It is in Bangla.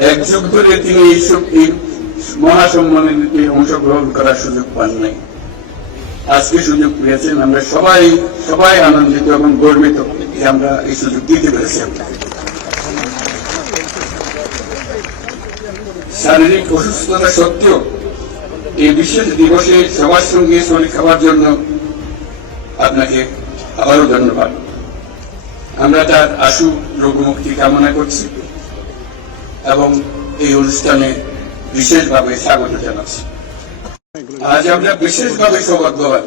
এক যুগ ধরে তিনি এই সব- এই মহাসম্মেলনীতে অংশগ্রহণ করার সুযোগ পান নাই। আজকে সুযোগ পেয়েছেন, আমরা সবাই সবাই আনন্দিত এবং গর্বিত যে আমরা এই সুযোগ দিতে পেরেছি। শারীরিক অসুস্থতা সত্ত্বেও এই বিশেষ দিবসে সবার সঙ্গে শরীর খাওয়ার জন্য আপনাকে আবারও ধন্যবাদ। আমরা তার আশু রোগমুক্তি কামনা করছি। এবং এই অনুষ্ঠানে বিশেষভাবে স্বাগত জানাচ্ছি। আজ আমরা বিশেষভাবে সৌভাগ্যবান।